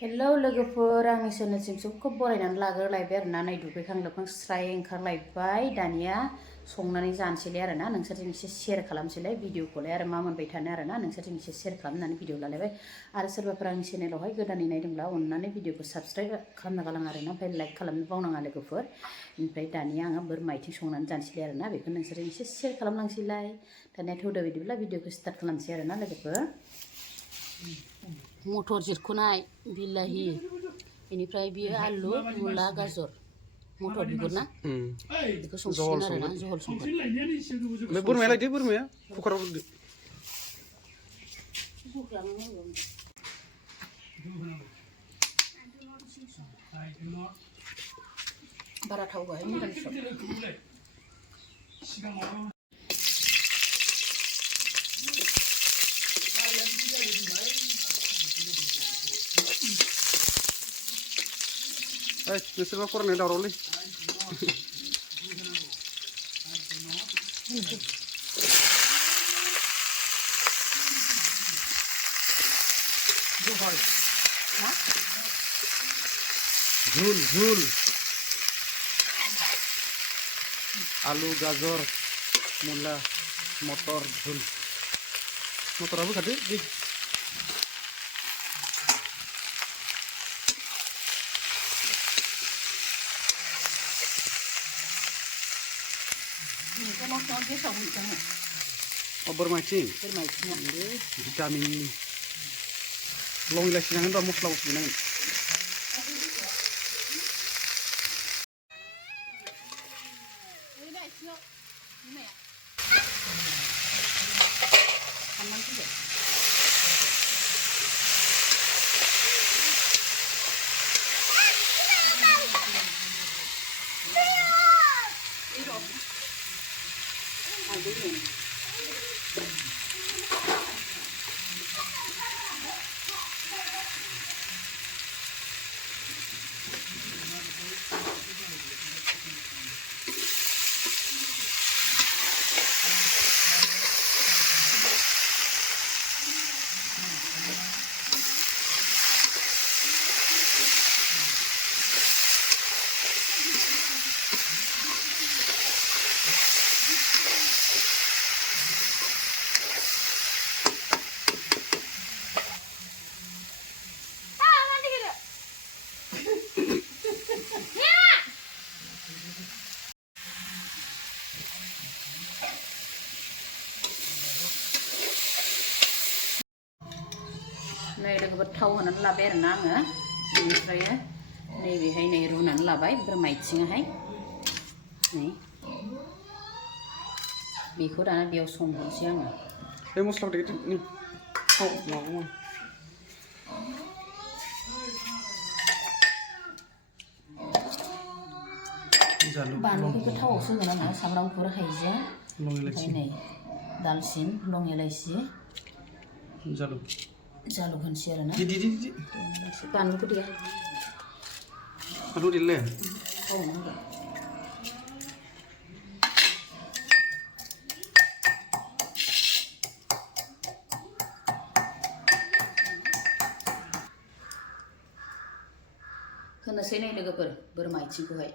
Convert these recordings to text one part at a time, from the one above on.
Hello Lwgwphwr आंनि चेनेलसिम सबखौ बरायनानै लाग्रोलायबाय आरोना नै दुगैखां लोबखां स्राय ओंखारलायबाय दानिया संनानै जानोसैलाय आरोना नोंसोरजों एसे शेयार खालामसैलाय भिडिअखौलाय आरो मा मोनबाय थानो आरोना नोंसोरजों एसे शेयार खालामनानै भिडिअ लालायबाय आरो सोरबाफोर आंनि चेनेलावहाय गोदानै नायदोंब्ला अननानै भिडिअखौ साबस्क्राइब खालामना गालां आरोना ओमफ्राय लाइक खालामनो बावनाङा लोगोफोर ओमफ्राय दानिया आङो बोरमा आथिं संनानै जानोसैलाय आरोना बेखौ नोंसोरजों एसे शेयार खालामलांसैलाय दानिया थौदो बिदिब्ला भिडिअखौ स्टार्ट खालामसै आरोना लोगोफोर मटर जिरख'नाय बिलाहि बेनिफ्राय बियो आलु मुला गाजर मटर बिगुर ना बेखौ संसिगोन आरोना जहल संगोन बे बोरमाया लायदो बोरमाया कुकाराव रुदो बारा थाव बाहाय मिरामिस नोंसोरबा फरायनाय दावरावलै झुल झुल आलु गाजर मुला मटर झुल मटराबो खादो दे बोरमा आथिं भिटामिन लं इलाइसि नांगोन मस्ला मस्लि नांगोन नै लोगोफोर थाव होनानै लाबाय आरोना आङो बेनिफ्राय नैबेहाय नै रुनानै लाबाय बोरमा आथिङाहाय नै बेखौ दाना बेयाव संनोसै आङो बे मस्लाखौ देदो थाव माबा बानलुखौ थावआवसो होगोन आङो सामब्राम गुफुर हाइजें ओमफ्राय नै दालसिन लं इलाइसि जालुक होनसै आरोना बानलुखौ देया बानलु देले थाव नांगौ होनोसै नै लोगोफोर बोरमा आथिंखौहाय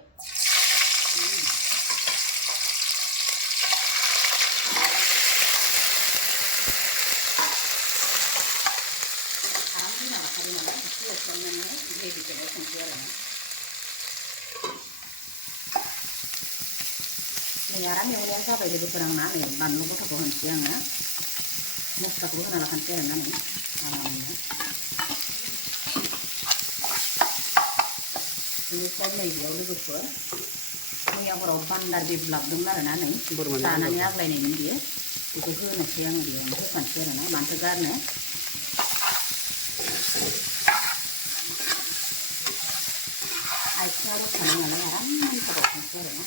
नै आराम एवनाया जाबाय लोगोफोर आंना नै बानलु गथाखौ होनसै आङो मस्लाखौबो होना लाखानोसै आरोना नै आरामनो बेनिफ्राय नै बेयाव लोगोफोर मैया हराव बान्दार बिब्लाबदोंमोन आरोना नै जानानै आग्लायनायमोन बियो बेखौ होनोसै आङो बेयावनो होखानोसै आरोना मानोथो गारनो आथिङा रसानो नालाय आराम मोनखाबावखानोसै आरोना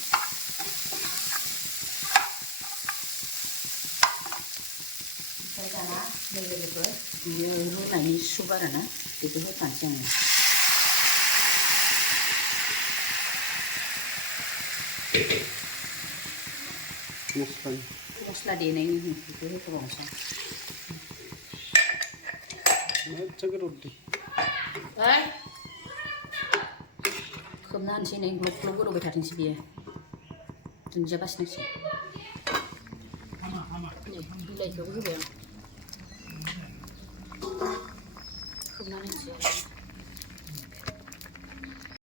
ओमफ्राय दाना नै लोगोफोर बियो रुनायनि सुप आरोना बेखौ होखानोसै आङो मस्ला देनायनि बेखौ होखाबावनोसै मोजां गोदौ दे खोबना होनोसै नै ग्लब ग्लब गोदौबाय थाथोंसै बियो दुन्दिया बासिनोसै नै बिलाइखौबो होबाय आं खोबना होनोसै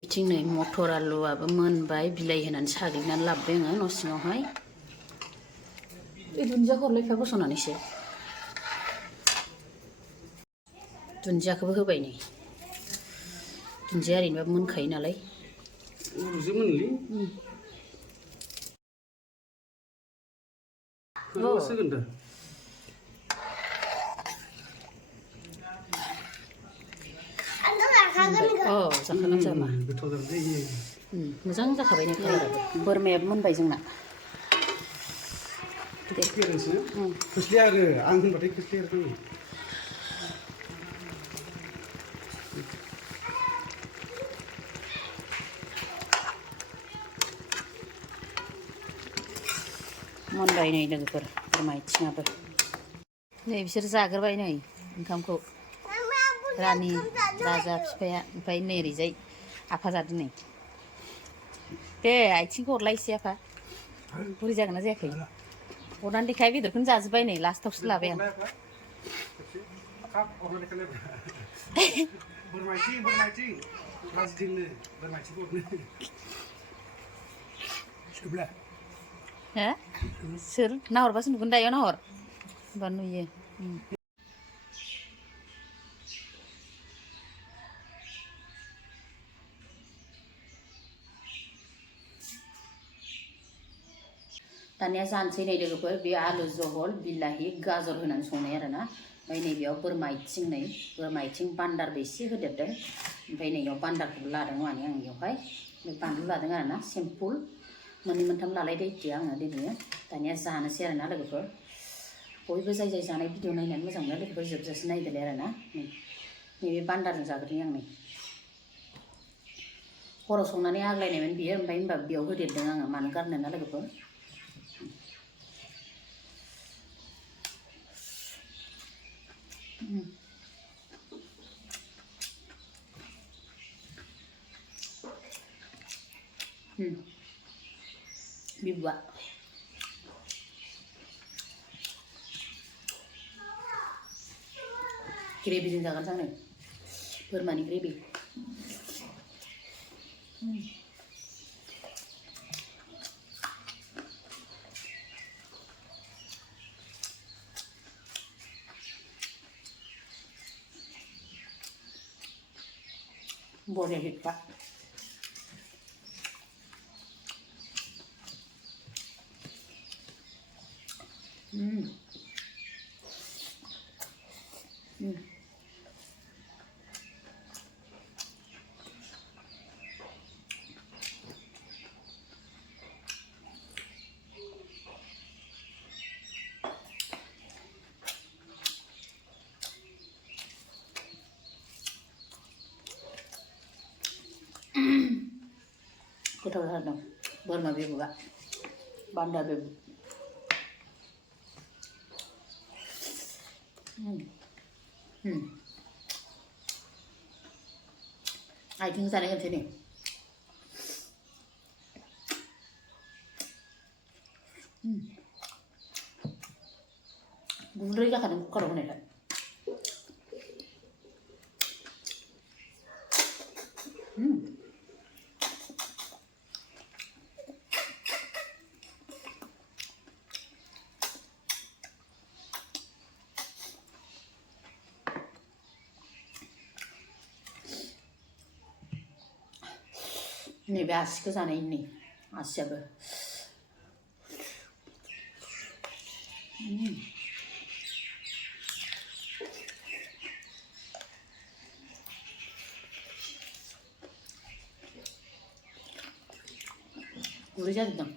बिथिं नै मटर आलुआबो मोनबाय बिलाइ होनानै साग्लिनानै लाबोबाय आङो न' सिङावहाय बे दुन्दियाखौ हरलायफा बस'नानैसो दुन्दियाखौबो होबाय नै दुन्दिया ओरैनोबाबो मोनखायो नालाय उरुजो मोनलै होगोन दा जाखागोन जामा गोथाव जाबाय मोजां जाखाबाय नै कालाराबो बोरमायाबो मोनबाय जोंना खोस्लिया आरो आं होनबाथाय खोस्लिया आरो मोनबाय नै लोगोफोर बोरमा आथिङाबो नै बिसोर जाग्रोबाय नै ओंखामखौ रानि राजा बिफाया ओमफ्राय नै ओरैजाय आफा जादों नै दे आथिंखौ हरलाय एसे आफा बुरि जागोन ना जायाखै हरनानै देखाय बेदरखौनो जाजोब्बाय नै लास्टावसो लाबाय आं बोरमा आथिं लाजिदोंनो बोरमा आथिंखौ हरनो हो सोर नाहरबासो नुगोन दायो नाहर होनबा नुयो दानिया जानोसै नै लोगोफोर बे आलु जहल बिलाहि गाजर होनानै संनाय आरोना ओमफ्राय नैबेयाव बोरमा आथिं बान्दारबो एसे होदेरदों ओमफ्राय नैयाव बान्दारखौबो लादों माने आं बेयावहाय बानलु लादों आरोना सिम्पोल मोननै मोनथाम लालायदो आङो दिनै दानिया जानोसै आरोना लोगोफोर बयबो जाय जाय जानाय भिडिअ नायनानै मोजां मोनो लोगोफोर जोबजासे नायदोलाय आरोना नैबे बान्दारजों जाग्रोनि आं नै हराव संनानै आग्लायनायमोन बियो ओमफ्राय होनबा बेयाव होदेरदों आङो मानो गारनो ना लोगोफोर बिबुआ ग्रेभिजों जागोन जों नै बोरमानि ग्रेभि बरिया हिटखा गोथाव जादों बोरमा बेबुआ बान्दा बेबु आथिं जानाय होनसै नै गुन्दै जाखादों कुकाराव होनायखाय नैबे आसिखौ जानायनि आसियाबो गुरै जाजोबदों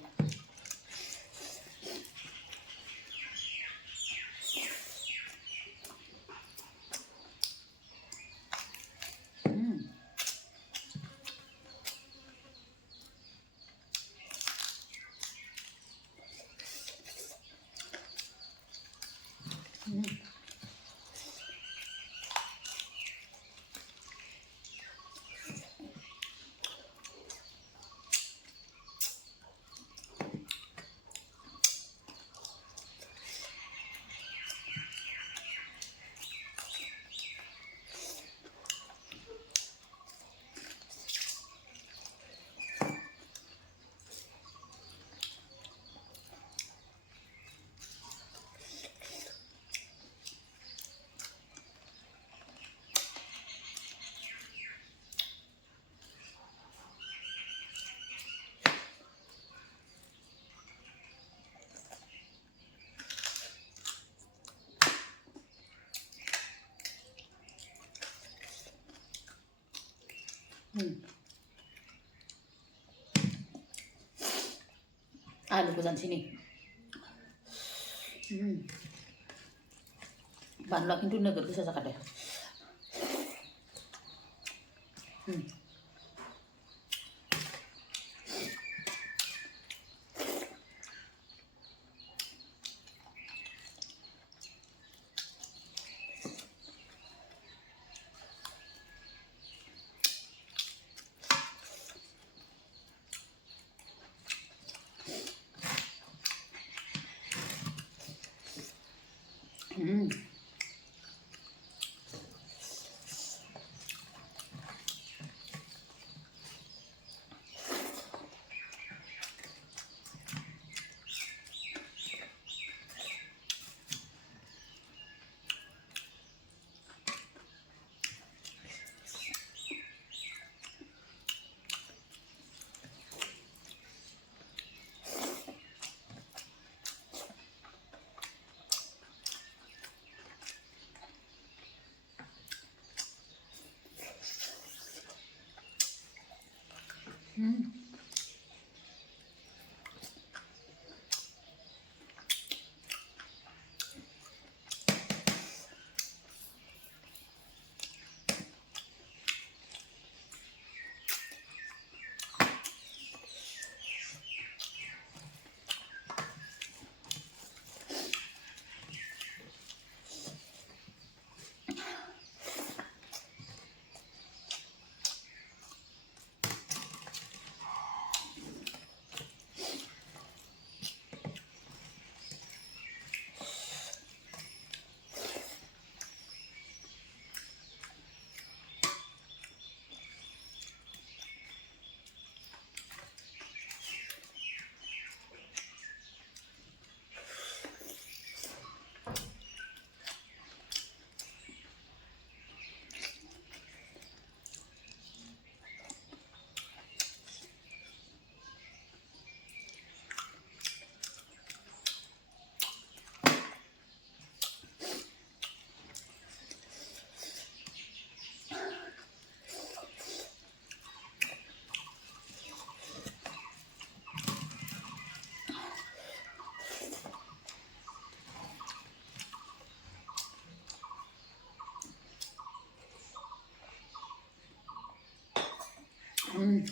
Aaluku जानोसै नै बानलुआ खिन्थु नोगोद गोसा जाखादों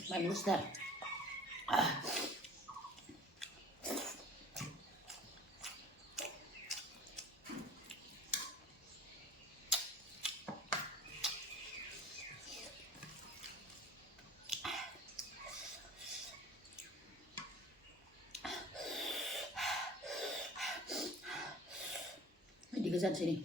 bagus dah di kesan sini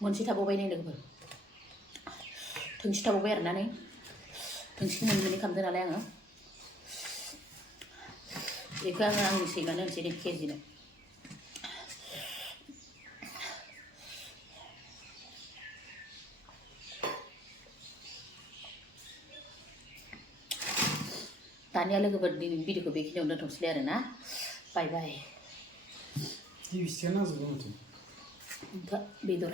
मोनसे थाबावबाय नै लोगोफोर थोंसे थाबावबाय आरोना नै थोंसेखौ मोननै खालामदों नालाय आङो बेखौ आङो आंनि सैमानो होनोसै नै केजिनो दानिया लोगोफोर दिनैनि भिडिअखौ बेखिनियावनो दोनथ'सैलाय आरोना बाय बाय टिभि नांजोबगौ माथो बेदर